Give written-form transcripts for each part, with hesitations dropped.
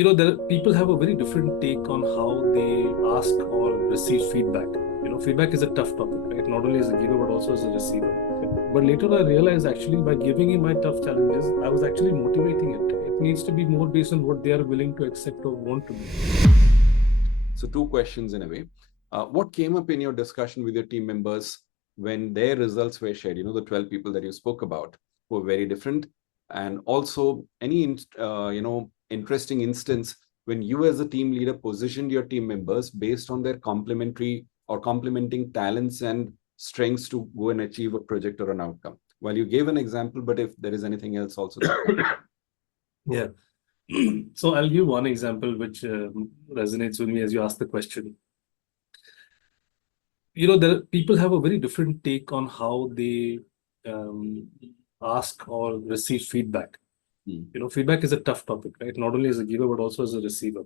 People have a very different take on how they ask or receive feedback. Feedback is a tough topic, right? Not only as a giver, but also as a receiver. But later I realized actually by giving him my tough challenges, I was actually motivating it. It needs to be more based on what they are willing to accept or want to do. So 2 questions in a way. What came up in your discussion with your team members when their results were shared? The 12 people that you spoke about were very different. And also any, interesting instance when you as a team leader positioned your team members based on their complementary or complementing talents and strengths to go and achieve a project or an outcome. Well, you gave an example, but if there is anything else also. Yeah. So I'll give one example which resonates with me as you ask the question. People have a very different take on how they um, ask or receive feedback. Feedback is a tough topic, right? Not only as a giver, but also as a receiver.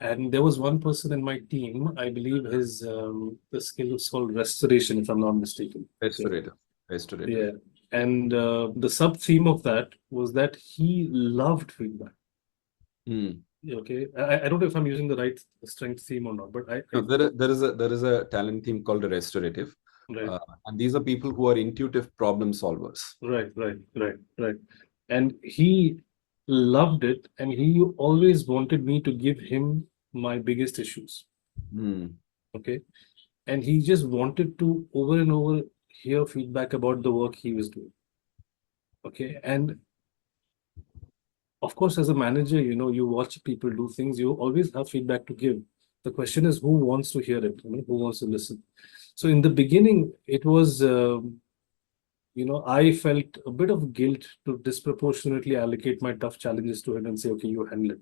And there was one person in my team, I believe his the skill is called restoration, if I'm not mistaken. Restorative. Restorative. Yeah. And the sub theme of that was that he loved feedback. Okay. I don't know if I'm using the right strength theme or not, but No, there is a talent theme called a restorative. Right. And these are people who are intuitive problem solvers. Right. And he loved it, and he always wanted me to give him my biggest issues. Okay. And he just wanted to over and over hear feedback about the work he was doing. Okay. And of course, as a manager, you watch people do things, you always have feedback to give. The question is who wants to hear it, who wants to listen. So in the beginning, it was, I felt a bit of guilt to disproportionately allocate my tough challenges to him and say, okay, you handle it.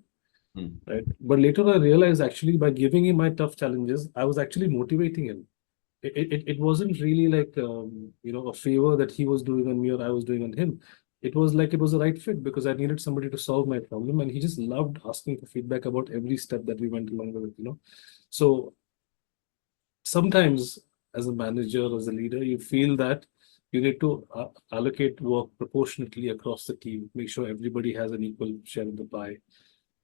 Right. But later I realized actually by giving him my tough challenges, I was actually motivating him. It wasn't really like, a favor that he was doing on me or I was doing on him. It was like it was a right fit because I needed somebody to solve my problem. And he just loved asking for feedback about every step that we went along with it, So sometimes as a manager, as a leader, you feel that you need to allocate work proportionately across the team, make sure everybody has an equal share of the pie.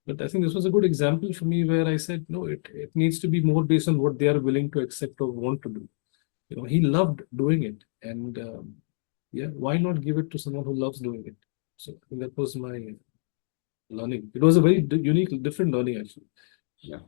But I think this was a good example for me where I said, no, it needs to be more based on what they are willing to accept or want to do. He loved doing it. And yeah, why not give it to someone who loves doing it? So I think that was my learning. It was a very unique, different learning, actually. Yeah.